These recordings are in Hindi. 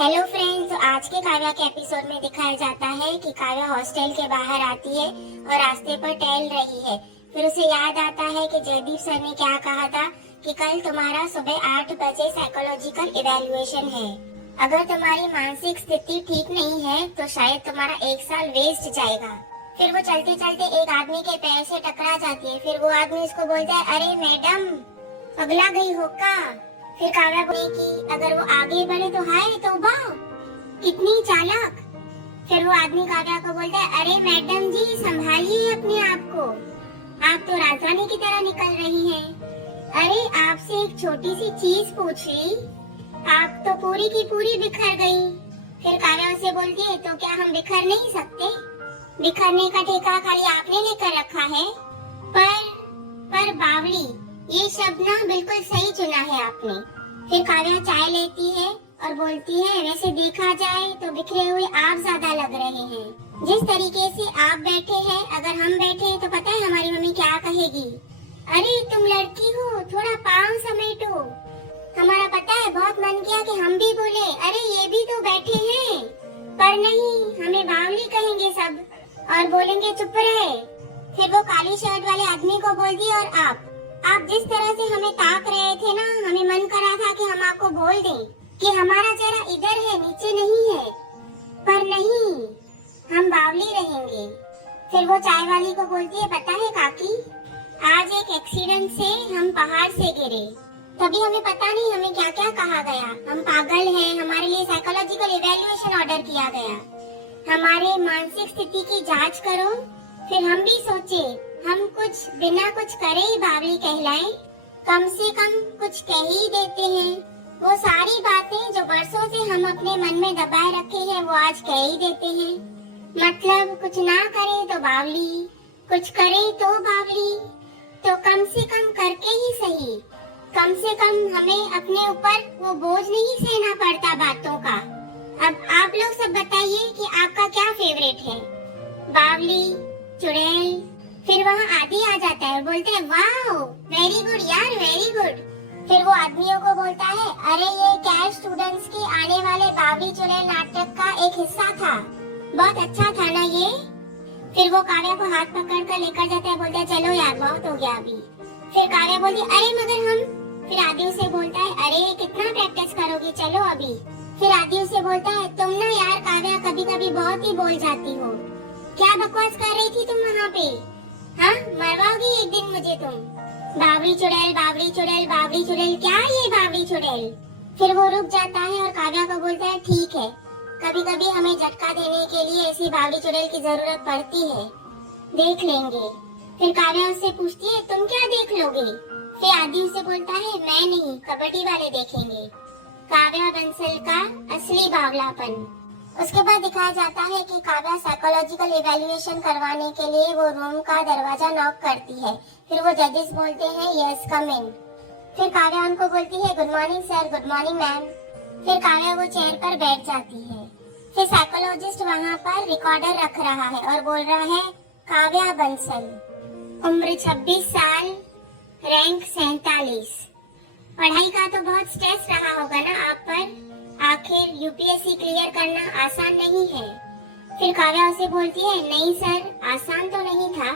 हेलो फ्रेंड्स, तो आज के काव्या के एपिसोड में दिखाया जाता है कि काव्या हॉस्टल के बाहर आती है और रास्ते पर टहल रही है। फिर उसे याद आता है कि जयदीप सर ने क्या कहा था कि कल तुम्हारा सुबह 8 बजे साइकोलॉजिकल इवैल्यूएशन है। अगर तुम्हारी मानसिक स्थिति ठीक नहीं है तो शायद तुम्हारा 1 साल वेस्ट जाएगा। फिर वो चलते चलते एक आदमी के पैर से टकरा जाती है। फिर वो आदमी उसको बोलता है, अरे मैडम, पगला गई हो का? फिर काव्या बोली कि अगर वो आगे बढ़े तो हाय तौबा, कितनी चालाक। फिर वो आदमी काव्या को बोलता है, अरे मैडम जी, संभालिए अपने आप को, आप तो राजरानी की तरह निकल रही हैं। अरे आपसे एक छोटी सी चीज पूछी, आप तो पूरी की पूरी बिखर गई। फिर काव्या उसे बोलती है, तो क्या हम बिखर नहीं सकते? बिखरने का ठेका खाली आपने लेकर रखा है। पर बावली, ये शब्द ना बिल्कुल सही चुना है आपने। फिर काव्या चाय लेती है और बोलती है, वैसे देखा जाए तो बिखरे हुए आप ज्यादा लग रहे हैं। जिस तरीके से आप बैठे हैं, अगर हम बैठे तो पता है हमारी मम्मी क्या कहेगी? अरे तुम लड़की हो, थोड़ा पाँव समेटो। हमारा पता है बहुत मन किया कि हम भी बोले, अरे ये भी तो बैठे हैं, पर नहीं, हमें बावली कहेंगे सब और बोलेंगे चुप रहे। फिर वो काली शर्ट वाले आदमी को बोलती, और आप जिस तरह से हमें ताक रहे थे ना, हमें मन करा था कि हम आपको बोल दें कि हमारा चेहरा इधर है, नीचे नहीं है, पर नहीं, हम बावली रहेंगे। फिर वो चाय वाली को बोलती है, पता है काकी, आज एक एक्सीडेंट से हम पहाड़ से गिरे, तभी हमें पता नहीं हमें क्या क्या कहा गया, हम पागल हैं, हमारे लिए साइकोलॉजिकल इवैल्यूएशन ऑर्डर किया गया, हमारे मानसिक स्थिति की जांच करो। फिर हम भी सोचे, हम कुछ बिना कुछ करे ही बावली कहलाएं, कम से कम कुछ कह ही देते हैं। वो सारी बातें जो बरसों से हम अपने मन में दबाए रखे हैं, वो आज कह ही देते हैं। मतलब कुछ ना करे तो बावली, कुछ करे तो बावली, तो कम से कम करके ही सही, कम से कम हमें अपने ऊपर वो बोझ नहीं सहना पड़ता बातों का। अब आप लोग सब बताइए कि आपका क्या फेवरेट है, बावली, चुड़ैल? फिर वहाँ आदि आ जाता है, बोलते हैं, वाह वेरी गुड यार, वेरी गुड। फिर वो आदमियों को बोलता है, अरे ये कैट स्टूडेंट्स के आने वाले बावली चुड़ैल नाटक का एक हिस्सा था, बहुत अच्छा था ना ये। फिर वो काव्या को हाथ पकड़ कर लेकर जाता है, बोलता है, चलो यार बहुत हो गया अभी। फिर काव्या बोलती, अरे मगर हम। फिर आदि उसे बोलता है, अरे कितना प्रैक्टिस करोगी, चलो अभी। फिर आदि उसे बोलता है, तुम ना यार काव्या कभी कभी बहुत ही बोल जाती हो, क्या बकवास कर रही थी तुम वहाँ पे? हाँ, मरवाओगी एक दिन मुझे तुम। बावली चुड़ैल, बावली चुड़ैल, बावली चुड़ैल, क्या ये बावली चुड़ैल? फिर वो रुक जाता है और काव्या को बोलता है, ठीक है, कभी कभी हमें झटका देने के लिए ऐसी बावली चुड़ैल की जरूरत पड़ती है, देख लेंगे। फिर काव्या उससे पूछती है, तुम क्या देख लोगे? फिर आदि उसे बोलता है, मैं नहीं, कबड्डी वाले देखेंगे। काव्या बंसल का असली बावलापन। उसके बाद दिखाया जाता है कि काव्या साइकोलॉजिकल इवैल्यूएशन करवाने के लिए वो रूम का दरवाजा नॉक करती है। फिर वो जजेस बोलते हैं, यस कम इन। फिर काव्या उनको बोलती है, good morning sir, good morning ma'am. फिर काव्या वो चेयर पर बैठ जाती है। फिर साइकोलॉजिस्ट वहाँ पर रिकॉर्डर रख रहा है और बोल रहा है, काव्या बंसल, उम्र 26 साल, रैंक 47। पढ़ाई का तो बहुत स्ट्रेस रहा होगा ना आप पर, आखिर यूपीएससी क्लियर करना आसान नहीं है। फिर काव्या उसे बोलती है, नहीं सर, आसान तो नहीं था,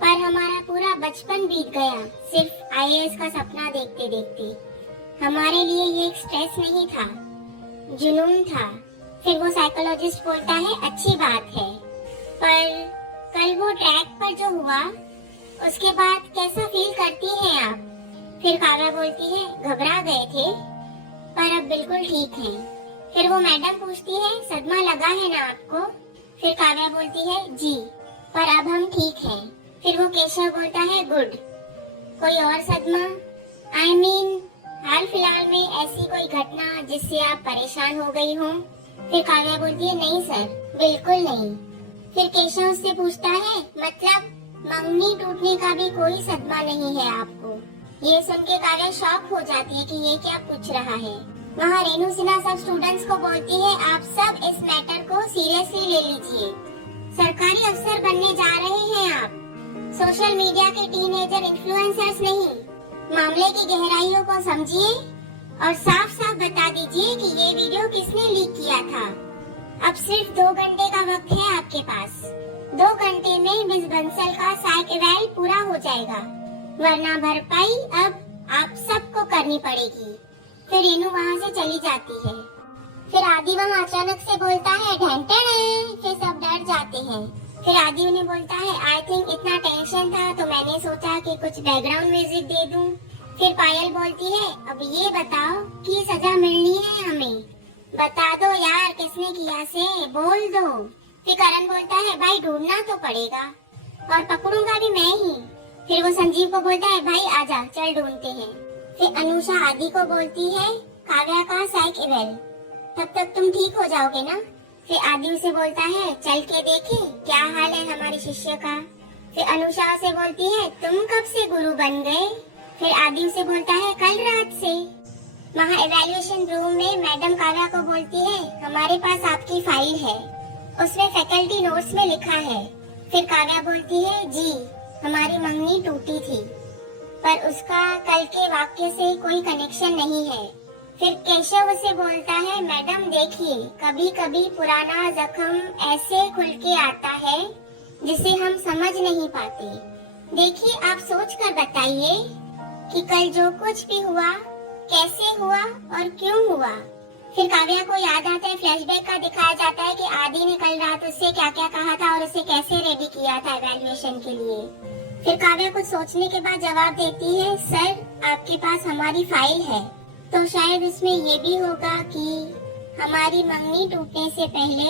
पर हमारा पूरा बचपन बीत गया सिर्फ आईएएस का सपना देखते देखते। हमारे लिए ये एक स्ट्रेस नहीं था, जुनून था। फिर वो साइकोलॉजिस्ट बोलता है, अच्छी बात है, पर कल वो ट्रैक पर जो हुआ उसके बाद कैसा फील करती हैं आप? फिर काव्या बोलती है, घबरा गए थे, पर अब बिल्कुल ठीक है। फिर वो मैडम पूछती है, सदमा लगा है ना आपको? फिर काव्या बोलती है, जी, पर अब हम ठीक हैं। फिर वो केशव बोलता है, गुड। कोई और सदमा? I mean, हाल फिलहाल में ऐसी कोई घटना जिससे आप परेशान हो गई हो? फिर काव्या बोलती है, नहीं सर, बिल्कुल नहीं। फिर केशव उससे पूछता है, मतलब मंगनी टूटने का भी कोई सदमा नहीं है आपको? ये सुन के काव्या शॉक हो जाती है कि ये क्या पूछ रहा है। वहाँ रेनू सिन्हा सब स्टूडेंट्स को बोलती है, आप सब इस मैटर को सीरियसली ले लीजिए, सरकारी अफसर बनने जा रहे हैं आप, सोशल मीडिया के टीनेजर इन्फ्लुएंसर्स नहीं। मामले की गहराइयों को समझिए और साफ साफ बता दीजिए कि ये वीडियो किसने लीक किया था। अब सिर्फ 2 घंटे का वक्त है आपके पास। 2 घंटे में मिस बंसल का साइक इवैल पूरा हो जाएगा, वरना भरपाई अब आप सबको करनी पड़ेगी। फिर रीनू वहाँ से चली जाती है। फिर आदि वहाँ अचानक से बोलता है ढंढन। फिर सब डर जाते हैं। फिर आदि उन्हें बोलता है आई थिंक इतना टेंशन था तो मैंने सोचा कि कुछ बैकग्राउंड म्यूजिक दे दूं। फिर पायल बोलती है अब ये बताओ कि सजा मिलनी है हमें, बता दो यार किसने किया से, बोल दो। फिर करण बोलता है भाई ढूंढना तो पड़ेगा और पकड़ूंगा भी मैं ही। फिर वो संजीव को बोलता है भाई आजा चल ढूंढते हैं। फिर अनुषा आदि को बोलती है काव्या का साइक इवेल, तब तक तुम ठीक हो जाओगे ना। फिर आदि उसे बोलता है चल के देखे क्या हाल है हमारे शिष्य का। फिर अनुषा उसे बोलती है तुम कब से गुरु बन गए। फिर आदि उसे बोलता है कल रात से। वहाँ इवैल्यूएशन रूम में मैडम काव्या को बोलती है हमारे पास आपकी फाइल है, उसमें फैकल्टी नोट्स में लिखा है। फिर काव्या बोलती है जी हमारी मंगनी टूटी थी पर उसका कल के वाक्य से कोई कनेक्शन नहीं है। फिर केशव उसे बोलता है मैडम देखिए कभी कभी पुराना जख्म ऐसे खुल के आता है जिसे हम समझ नहीं पाते। देखिए आप सोच कर बताइए कि कल जो कुछ भी हुआ कैसे हुआ और क्यों हुआ। फिर काव्या को याद आता है, फ्लैशबैक का दिखाया जाता है कि आदि ने कल रात उससे क्या क्या कहा था और उसे कैसे रेडी किया था इवैल्यूएशन के लिए। फिर काव्या कुछ सोचने के बाद जवाब देती है सर आपके पास हमारी फाइल है तो शायद उसमें ये भी होगा कि हमारी मंगनी टूटने से पहले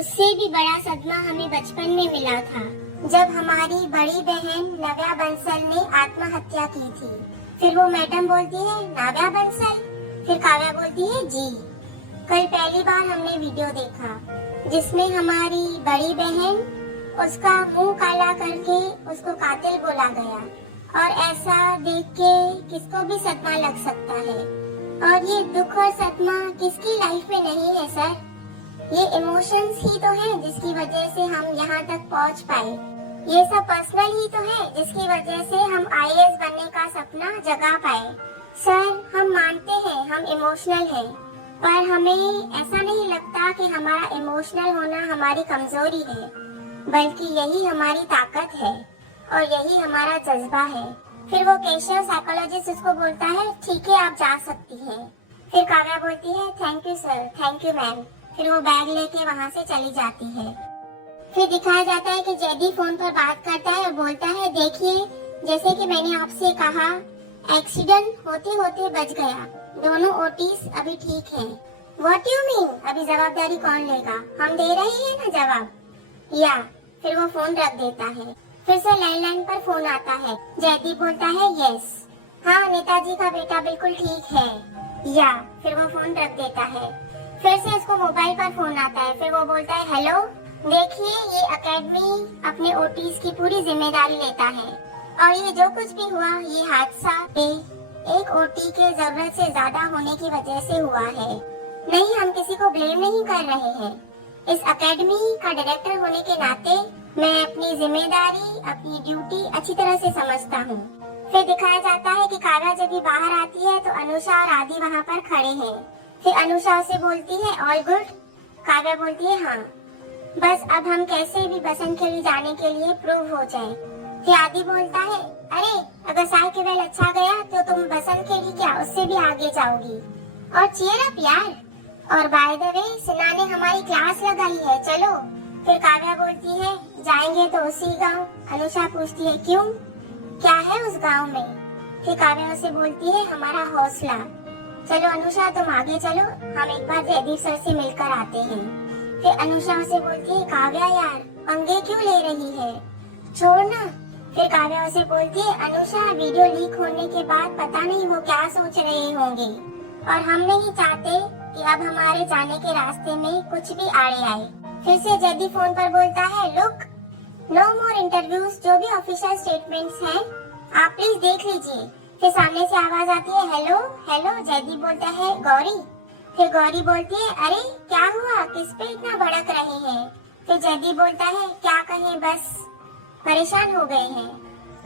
उससे भी बड़ा सदमा हमें बचपन में मिला था जब हमारी बड़ी बहन नव्या बंसल ने आत्महत्या की थी। फिर वो मैडम बोलती है नव्या बंसल। फिर काव्या बोलती है जी कल पहली बार हमने वीडियो देखा जिसमें हमारी बड़ी बहन उसका मुंह काला करके उसको कातिल बोला गया और ऐसा देख के किसको भी सदमा लग सकता है और ये दुख और सदमा किसकी लाइफ में नहीं है सर, ये इमोशंस ही तो है जिसकी वजह से हम यहाँ तक पहुँच पाए। ये सब पर्सनल ही तो है जिसकी वजह से हम आईएएस बनने का सपना जगा पाए। सर हम मानते हैं हम इमोशनल हैं पर हमें ऐसा नहीं लगता कि हमारा इमोशनल होना हमारी कमजोरी है, बल्कि यही हमारी ताकत है और यही हमारा जज्बा है। फिर वो केशव साइकोलॉजिस्ट उसको बोलता है ठीक है आप जा सकती हैं। फिर काव्या बोलती है thank you sir, thank you ma'am. फिर वो बैग लेके वहाँ से चली जाती है। फिर दिखाया जाता है कि जैदी फोन पर बात करता है और बोलता है देखिए जैसे कि मैंने आपसे कहा एक्सीडेंट होते होते बच गया, दोनों ओटीज अभी ठीक हैं। व्हाट यू मीन, अभी जवाबदारी कौन लेगा, हम दे रहे हैं ना जवाब। या फिर वो फोन रख देता है। फिर से लैंडलाइन पर फोन आता है। जयदीप बोलता है यस, हाँ नेताजी का बेटा बिल्कुल ठीक है। या फिर वो फोन रख देता है। फिर से उसको मोबाइल पर फोन आता है। फिर वो बोलता है हेलो, देखिए ये एकेडमी अपने ओटीज की पूरी जिम्मेदारी लेता है और ये जो कुछ भी हुआ ये हादसा एक ओटी के जरूरत से ज्यादा होने की वजह से हुआ है। नहीं, हम किसी को ब्लेम नहीं कर रहे हैं। इस एकेडमी का डायरेक्टर होने के नाते मैं अपनी जिम्मेदारी, अपनी ड्यूटी अच्छी तरह से समझता हूँ। फिर दिखाया जाता है कि काव्या जब भी बाहर आती है तो अनुषा और आदि वहाँ पर खड़े हैं। फिर अनुषा उसे बोलती है ऑल गुड। काव्या बोलती है हाँ, बस अब हम कैसे भी बसंत खेली जाने के लिए प्रूव हो जाए। फिर आदि बोलता है अरे अगर साल के वेल अच्छा गया तो तुम बसंत खेली क्या, उससे भी आगे जाओगी। और चीयर अप यार, और बाय द वे सिन्हा ने हमारी क्लास लगाई है, चलो। फिर काव्या बोलती है जाएंगे तो उसी गांव। अनुषा पूछती है क्यों, क्या है उस गांव में। फिर काव्या उसे बोलती है हमारा हौसला। चलो अनुषा तुम आगे चलो, हम एक बार जयदीप सर से मिलकर आते हैं। फिर अनुषा उसे बोलती है काव्या यार पंगे क्यों ले रही है, छोड़ ना। फिर काव्या उसे बोलती है अनुषा वीडियो लीक होने के बाद पता नहीं वो क्या सोच रहे होंगे और हम नहीं चाहते कि अब हमारे जाने के रास्ते में कुछ भी आड़े आए। फिर से जयदी फोन पर बोलता है लुक, नो मोर इंटरव्यूज, जो भी ऑफिशियल स्टेटमेंट्स हैं आप प्लीज देख लीजिए। फिर सामने से आवाज आती है हेलो हेलो। जयदीप बोलता है गौरी। फिर गौरी बोलती है अरे क्या हुआ, किस पे इतना भड़क रहे हैं। फिर जयदीप बोलता है क्या कहें, बस परेशान हो गए हैं।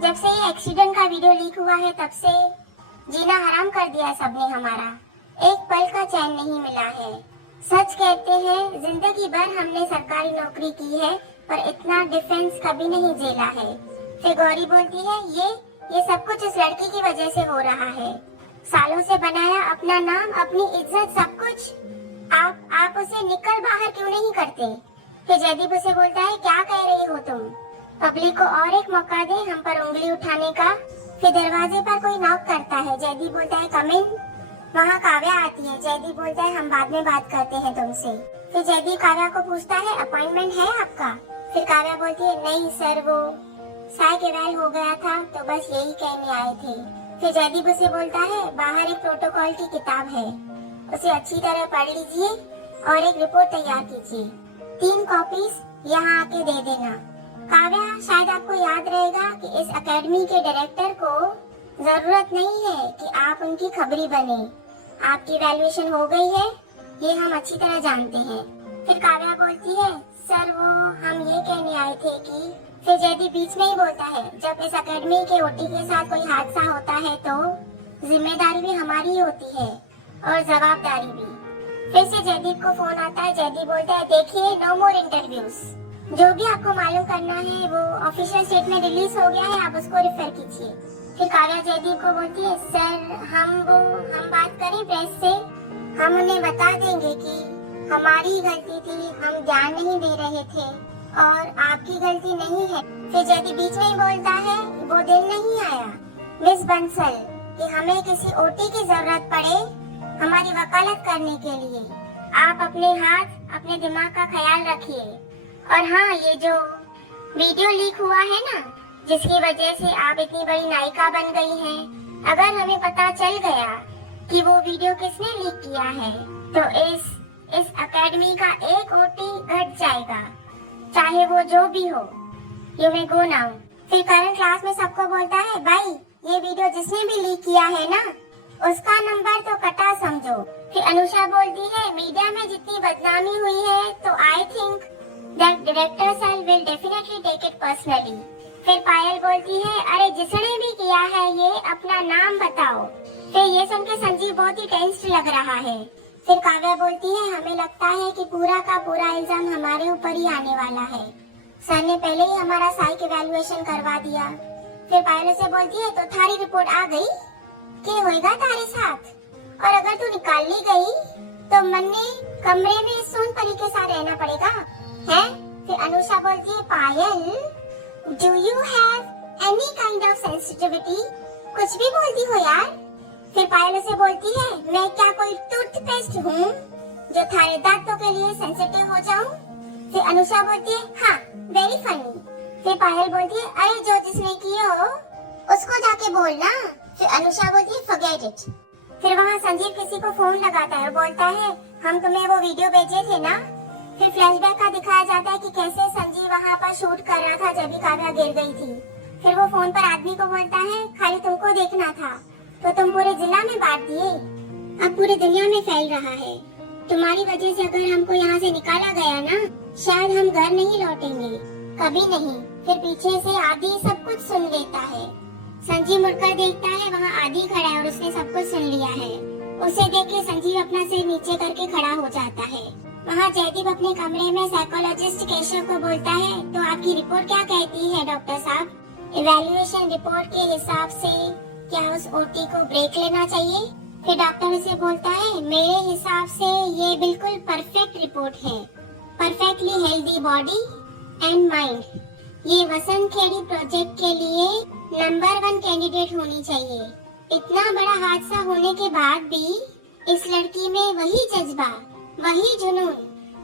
जब से ये एक्सीडेंट का वीडियो लीक हुआ है तब से जीना हराम कर दिया सबने हमारा, एक पल का चैन नहीं मिला है। सच कहते हैं जिंदगी भर हमने सरकारी नौकरी की है पर इतना डिफेंस कभी नहीं झेला है। फिर गौरी बोलती है ये सब कुछ इस लड़की की वजह से हो रहा है। सालों से बनाया अपना नाम, अपनी इज्जत, सब कुछ आप उसे निकल बाहर क्यों नहीं करते? फिर जयदीप उसे बोलता है क्या कह रही हो तुम? पब्लिक को और एक मौका दे हम पर उंगली उठाने का। फिर दरवाजे पर कोई नॉक करता है। जयदीप बोलता है कम इन। वहाँ काव्या आती है। जयदीप बोलता है हम बाद में बात करते हैं तुमसे। फिर जयदीप काव्या को पूछता है अपॉइंटमेंट है आपका? फिर काव्या बोलती है नहीं सर, वो साय केवल हो गया था तो बस यही कहने आए थे। फिर जयदीप उसे बोलता है बाहर एक प्रोटोकॉल की किताब है, उसे अच्छी तरह पढ़ लीजिए और एक रिपोर्ट तैयार कीजिए। 3 कॉपीज यहाँ आके दे देना। काव्या, शायद आपको याद रहेगा कि इस एकेडमी के डायरेक्टर को जरूरत नहीं है कि आप उनकी खबरी बने। आपकी वैल्यूएशन हो गई है, ये हम अच्छी तरह जानते हैं। फिर काव्या बोलती है सर वो हम ये कहने आए थे कि। फिर जयदीप बीच में ही बोलता है जब इस एकेडमी के ओटी के साथ कोई हादसा होता है तो जिम्मेदारी भी हमारी होती है और जवाबदारी भी। फिर से जयदीप को फोन आता है। जयदीप बोलता है देखिए नो मोर इंटरव्यूज, जो भी आपको मालूम करना है वो ऑफिशियल स्टेटमेंट रिलीज हो गया है, आप उसको रेफर कीजिए। फिर काव्या जयदीप को बोलती है सर हम बात करें प्रेस से, हम उन्हें बता देंगे कि हमारी गलती थी, हम ध्यान नहीं दे रहे थे और आपकी गलती नहीं है। फिर जयदीप बीच में ही बोलता है वो दिन नहीं आया मिस बंसल कि हमें किसी ओटी की जरूरत पड़े हमारी वकालत करने के लिए। आप अपने हाथ, अपने दिमाग का ख्याल रखिए। और हाँ, ये जो वीडियो लीक हुआ है ना, जिसकी वजह से आप इतनी बड़ी नायिका बन गई हैं, अगर हमें पता चल गया कि वो वीडियो किसने लीक किया है तो इस एकेडमी का एक ओटी घट जाएगा, चाहे वो जो भी हो। You may go now. फिर करण क्लास में सबको बोलता है भाई ये वीडियो जिसने भी लीक किया है ना उसका नंबर तो कटा समझो। फिर अनुषा बोलती है मीडिया में जितनी बदनामी हुई है तो I think that director sir will definitely take it personally. फिर पायल बोलती है अरे जिसने भी किया है ये अपना नाम बताओ। फिर ये सुन के संजीव बहुत ही टेंस्ड लग रहा है। फिर काव्या बोलती है हमें लगता है कि पूरा का पूरा इल्जाम हमारे ऊपर ही आने वाला है, सर ने पहले ही हमारा साइक इवैल्यूएशन करवा दिया। फिर पायल से बोलती है तो थारी रिपोर्ट आ गई, क्या होएगा तारे साथ? और अगर तू निकाल ली गई तो मन्ने कमरे में सोन परी के साथ रहना पड़ेगा, है? फिर अनुषा बोलती है Payal do you have any kind of sensitivity? कुछ भी बोलती हो यार। फिर पायल से बोलती है मैं क्या कोई टूथपेस्ट हूँ जो थारे दांतों के लिए सेंसिटिव हो जाऊँ? फिर अनुषा बोलती है हाँ वेरी फनी। फिर पायल बोलती है अरे जो जिसने किए हो उसको जाके बोलना। फिर अनुषा बोलती है फॉरगेट इट। फिर वहाँ संजीव किसी को फोन लगाता है और बोलता है हम तुम्हें वो वीडियो भेजे थे ना। फिर फ्लैशबैक का दिखाया जाता है कि कैसे संजीव वहाँ पर शूट कर रहा था जब भी काव्या गिर गई थी। फिर वो फोन पर आदमी को बोलता है खाली तुमको देखना था तो तुम पूरे जिला में बांट दिए, अब पूरी दुनिया में फैल रहा है। तुम्हारी वजह से अगर हमको यहाँ से निकाला गया ना शायद हम घर नहीं लौटेंगे, कभी नहीं। फिर पीछे से आदि सब कुछ सुन लेता है। संजीव मुड़कर देखता है वहाँ आदि खड़ा है और उसने सब कुछ सुन लिया है। उसे देख के संजीव अपना सिर नीचे करके खड़ा हो जाता है। वहाँ जयदीप अपने कमरे में साइकोलॉजिस्ट केशव को बोलता है तो आपकी रिपोर्ट क्या कहती है डॉक्टर साहब? इवैल्यूएशन रिपोर्ट के हिसाब से क्या उस ओटी को ब्रेक लेना चाहिए? फिर डॉक्टर उसे बोलता है मेरे हिसाब से ये बिल्कुल परफेक्ट रिपोर्ट है, perfectly healthy body and mind. ये वसंत खेड़ी प्रोजेक्ट के लिए नंबर 1 कैंडिडेट होनी चाहिए। इतना बड़ा हादसा होने के बाद भी इस लड़की में वही जज्बा, वही जुनून।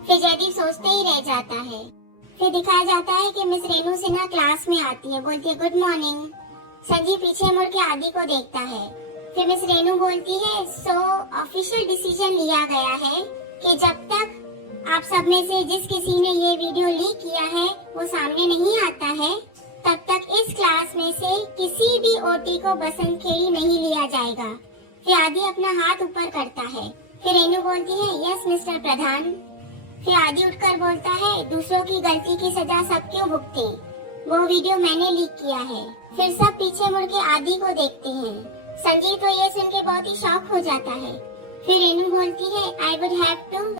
फिर जयदीप सोचते ही रह जाता है। फिर दिखाया जाता है कि मिस रेनू सिन्हा क्लास में आती है, बोलती है गुड मॉर्निंग। संजीव पीछे मुड़ के आदि को देखता है। फिर मिस रेनू बोलती है सो ऑफिशियल डिसीजन लिया गया है कि जब तक आप सब में से जिस किसी ने ये वीडियो लीक किया है वो सामने नहीं आता है तब तक इस क्लास में से किसी भी ओटी को बसंत खेड़ी नहीं लिया जाएगा। फिर आदि अपना हाथ ऊपर करता है। फिर रेनू बोलती है यस मिस्टर प्रधान। फिर आदि उठकर बोलता है दूसरों की गलती की सजा सब क्यों भुगते, वो वीडियो मैंने लीक किया है। फिर सब पीछे मुड़ के आदि को देखते हैं। संजीव तो ये सुन के बहुत ही शॉक हो जाता है। फिर रेनू बोलती है, आई वुड हैव टू